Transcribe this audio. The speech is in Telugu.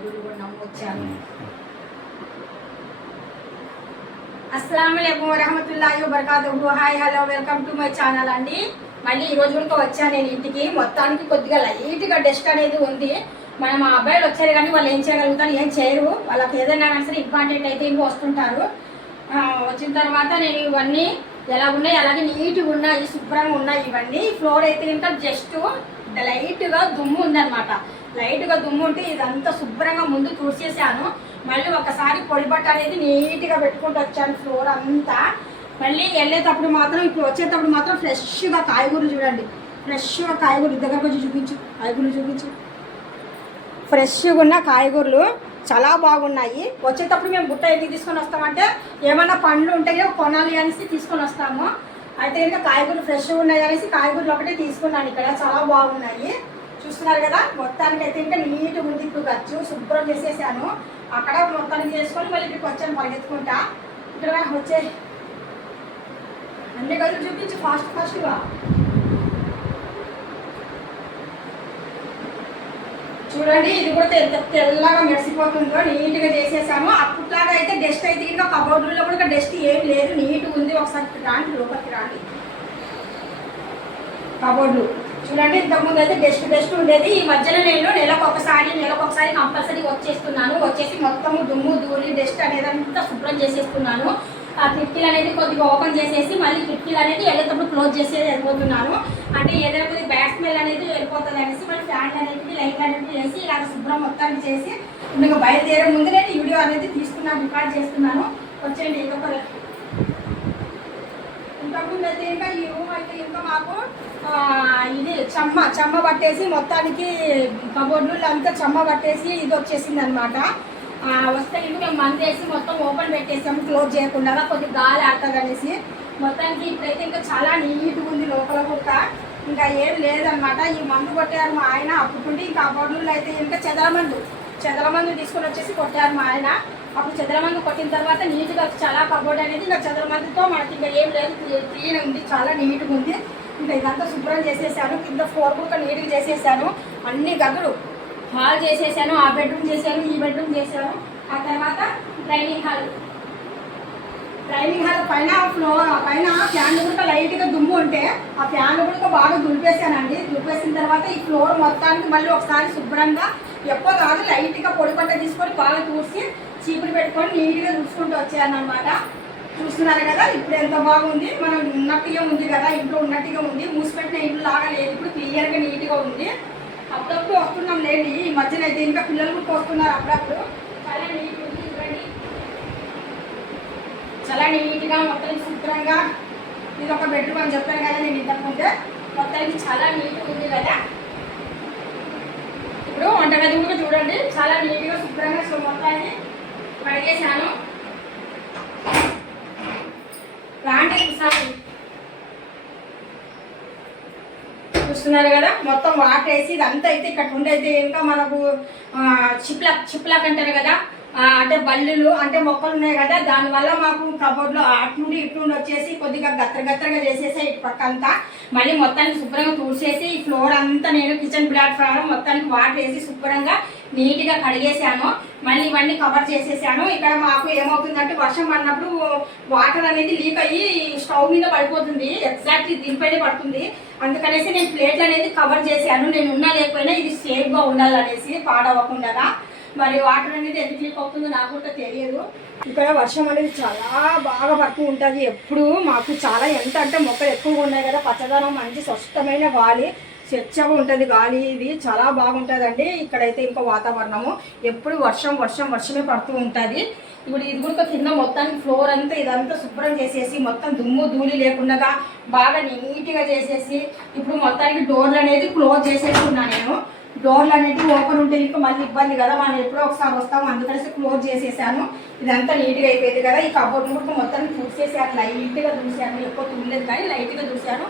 కాయగూరలు కొన్నాము వచ్చాను అస్సలం వరహమతుల్లాహి వబర్కాతుహు. Hi hello welcome to my channel అండి. మళ్ళీ ఈ రోజు కూడా వచ్చాను నేను ఇంటికి. మొత్తానికి కొద్దిగా లైట్గా డస్ట్ అనేది ఉంది. మన మా అబ్బాయిలు వచ్చారు కానీ వాళ్ళు ఏం చేయగలుగుతారు ఏం చేయరు. వాళ్ళకి ఏదైనా కానీ సరే ఇంపార్టెంట్ అయితే ఇంకో వస్తుంటారు. వచ్చిన తర్వాత నేను ఇవన్నీ ఎలా ఉన్నాయి అలాగే నీట్గా ఉన్నాయి శుభ్రంగా ఉన్నాయి ఇవన్నీ. ఫ్లోర్ అయితే ఇంకా జస్ట్ లైట్గా దుమ్ము ఉందన్నమాట. లైట్గా దుమ్ము ఉంటే ఇదంతా శుభ్రంగా ముందు తుడిచేసాను మళ్ళీ ఒకసారి పొడి బట్ట అనేది నీట్గా పెట్టుకుంటూ వచ్చాను ఫ్లోర్ అంతా. మళ్ళీ వెళ్ళేటప్పుడు మాత్రం ఇప్పుడు వచ్చేటప్పుడు మాత్రం ఫ్రెష్గా కాయగూరలు చూడండి. ఫ్రెష్గా కాయగూరలు దగ్గరకు కొంచెం చూపించు కాయగూరలు చూపించు. ఫ్రెష్గా ఉన్న కాయగూరలు చాలా బాగున్నాయి. వచ్చేటప్పుడు మేము బుట్ట ఎందుకు తీసుకొని వస్తామంటే ఏమైనా పండ్లు ఉంటే కొనాలి అనేసి తీసుకొని వస్తాము. అయితే ఇంకా కాయగూరలు ఫ్రెష్గా ఉన్నాయి అనేసి కాయగూరలు ఒకటే తీసుకున్నాను ఇక్కడ. చాలా బాగున్నాయి. చూస్తున్నారు కదా? మొత్తానికి అయితే ఇంకా నీట్గా ఉంది ఇప్పుడు ఖర్చు శుభ్రం చేసేసాను. అక్కడ మొత్తానికి చేసుకొని మళ్ళీ ఇక్కడికి వచ్చాను పరిగెత్తుకుంటా. ఇక్కడ వచ్చే. అన్ని గదులు చూపించు ఫాస్ట్ ఫాస్ట్గా చూడండి ఇది కూడా ఎంత తెల్లగా మెరిసిపోతుందో నీట్గా చేసేసాము. అప్పట్లాగా అయితే డస్ట్ అయితే ఇంకా కబోర్డులో కూడా డస్ట్ ఏం లేదు. నీట్గా ఉంది. ఒకసారి రాండి లోపలికి రాండి. కబోర్డు చూడండి ఇంతకుముందు అయితే డెస్ట్ డెస్ట్ ఉండేది. ఈ మధ్యలో నేను నెలకు ఒకసారి నెలకు ఒకసారి కంపల్సరీ వచ్చేస్తున్నాను వచ్చేసి మొత్తం దుమ్ము ధూళి డెస్ట్ అనేది అంతా శుభ్రం చేసేస్తున్నాను. ఆ కిటికీలు అనేది కొద్దిగా ఓపెన్ చేసేసి మళ్ళీ కిటికీలు అనేది వెళ్ళేటప్పుడు క్లోజ్ చేసేది వెళ్ళిపోతున్నాను అంటే ఏదైనా కొద్దిగా బ్యాక్ స్మెల్ అనేది వెళ్ళిపోతుంది అనేసి మళ్ళీ ఫ్యాన్లు అనేది లైట్లు అనేది వేసి ఇలాగ శుభ్రం మొత్తాన్ని చేసి మీకు బయలుదేరే ముందు నేను ఈ వీడియో అనేది తీసుకున్నాను రికార్డ్ చేస్తున్నాను. వచ్చేయండి ఇంకొక ఇంతకుముందు అయితే ఇంకా ఈ రూమ్ అయితే ఇంకా మాకు ఇది చెమ్మ చెమ్మ పట్టేసి మొత్తానికి కబోర్డులు అంతా చెమ్మ పట్టేసి ఇది వచ్చేసింది అనమాట వస్తే ఇల్లు మేము మొత్తం ఓపెన్ పెట్టేసాము క్లోజ్ చేయకుండా కొద్దిగా గాలి ఆడుతుంది అనేసి మొత్తానికి ఇప్పుడైతే ఇంకా చాలా నీట్గా ఉంది లోపల కూడా. ఇంకా ఏం లేదనమాట ఈ మందు కొట్టారు మా ఆయన అప్పుకుంటే ఇంకా కబోర్డులు అయితే ఇంకా చెదల మందు చెదల మందు తీసుకొని వచ్చేసి కొట్టారు మా ఆయన. అప్పుడు చెదల కొట్టిన తర్వాత నీట్గా చాలా కబోర్డ్ అనేది ఇంకా చెదల మనకి ఇంకా ఏం లేదు క్లీన్ ఉంది చాలా నీట్గా ఉంది. ఇంకా ఇదంతా శుభ్రం చేసేసాను. కింద ఫ్లోర్ కూడా నీట్గా చేసేసాను. అన్ని గదులు హాల్ చేసేసాను ఆ బెడ్రూమ్ చేశాను ఈ బెడ్రూమ్ చేశాను ఆ తర్వాత డైనింగ్ హాల్. డైనింగ్ హాల్ పైన ఫ్లోర్ పైన ఫ్యాన్ కూడా లైట్గా దుమ్ము ఉంటే ఆ ఫ్యాన్ కూడా బాగా దులిపేసానండి దులిపేసిన తర్వాత ఈ ఫ్లోర్ మొత్తానికి మళ్ళీ ఒకసారి శుభ్రంగా ఎక్కువ కాదు లైట్గా పొడి పట్ట తీసుకొని బాగా తూసి చీపురు పెట్టుకొని నీట్గా చూసుకుంటూ వచ్చాను అనమాట చూస్తున్నారు కదా ఇప్పుడు ఎంత బాగుంది. మనం ఉన్నట్టుగా ఉంది కదా ఇంట్లో ఉన్నట్టుగా ఉంది. మూసిపెట్టిన ఇంట్లో లాగా లేదు. ఇప్పుడు క్లియర్గా నీట్గా ఉంది. అప్పుడప్పుడు వస్తున్నాం లేండి. ఈ మధ్యన అయితే ఇంకా పిల్లలు కూడా వస్తున్నారు అప్పుడప్పుడు. చాలా నీట్ ఉంది చూడండి. చాలా నీట్గా మొత్తం శుభ్రంగా. ఇది ఒక బెడ్రూమ్ అని చెప్పాను కదా నేను ఇంతకుముందే. మొత్తానికి చాలా నీట్గా ఉంది కదా. ఇప్పుడు వంటగది కూడా చూడండి. చాలా నీట్గా శుభ్రంగా. సో మొత్తాన్ని కడిగేశాను రాండి చూస్తున్నారు కదా మొత్తం వాటర్ వేసి ఇదంతా అయితే ఇక్కడ ఉండైతే ఇంకా మనకు చిప్లక్ చిప్లక్ అంటారు కదా అంటే బల్లులు అంటే మొక్కలు ఉన్నాయి కదా దానివల్ల మాకు కబోర్డ్లో అటు నుండి ఇటు నుండి వచ్చేసి కొద్దిగా గత్తర గత్తరగా చేసేసి ఇటు పక్క అంతా. మళ్ళీ మొత్తానికి శుభ్రంగా తూసేసి ఈ ఫ్లోర్ అంతా నేను కిచెన్ ప్లాట్ఫామ్ మొత్తానికి వాటర్ వేసి శుభ్రంగా నీట్గా కడిగేసాను మళ్ళీ ఇవన్నీ కవర్ చేసేసాను. ఇక్కడ మాకు ఏమవుతుందంటే వర్షం పడినప్పుడు వాటర్ అనేది లీక్ అయ్యి స్టవ్ మీద పడిపోతుంది. ఎగ్జాక్ట్లీ దీనిపైనే పడుతుంది. అందుకనేసి నేను ప్లేట్లు అనేది కవర్ చేశాను. నేను ఉన్నా లేకపోయినా ఇది సేఫ్గా ఉండాలనేసి పాడవకుండా మరి వాటర్ అనేది ఎందుకు లీక్ అవుతుందో నాకు కూడా తెలియదు. ఇక్కడ వర్షం అనేది చాలా బాగా పడుతూ ఉంటుంది. ఎప్పుడు మాకు చాలా ఎంత అంటే మొక్కలు ఎక్కువగా ఉన్నాయి కదా. పచ్చదనం మంచి స్వచ్ఛమైన గాలి. స్వచ్ఛగా ఉంటుంది గాలి ఇది చాలా బాగుంటుందండి. ఇక్కడైతే ఇంకా వాతావరణము ఎప్పుడు వర్షం వర్షం వర్షమే పడుతూ ఉంటుంది. ఇప్పుడు ఇది కూడా కింద మొత్తానికి ఫ్లోర్ అంతా ఇదంతా శుభ్రం చేసేసి మొత్తం దుమ్ము ధూళి లేకుండా బాగా నీట్గా చేసేసి ఇప్పుడు మొత్తానికి డోర్లు అనేది క్లోజ్ చేసేసుకున్నా నేను. డోర్లు అనేవి ఓపెన్ ఉంటే ఇంకా మళ్ళీ ఇబ్బంది కదా. మనం ఎప్పుడో ఒకసారి వస్తాము. అందుకనేసి క్లోజ్ చేసేసాను. ఇదంతా నీట్గా అయిపోయింది కదా. ఈ కబోర్డ్ కూడా మొత్తాన్ని చూసేసాను లైట్గా చూసాను ఎక్కువ తుమ్మలేదు కానీ లైట్గా చూశాను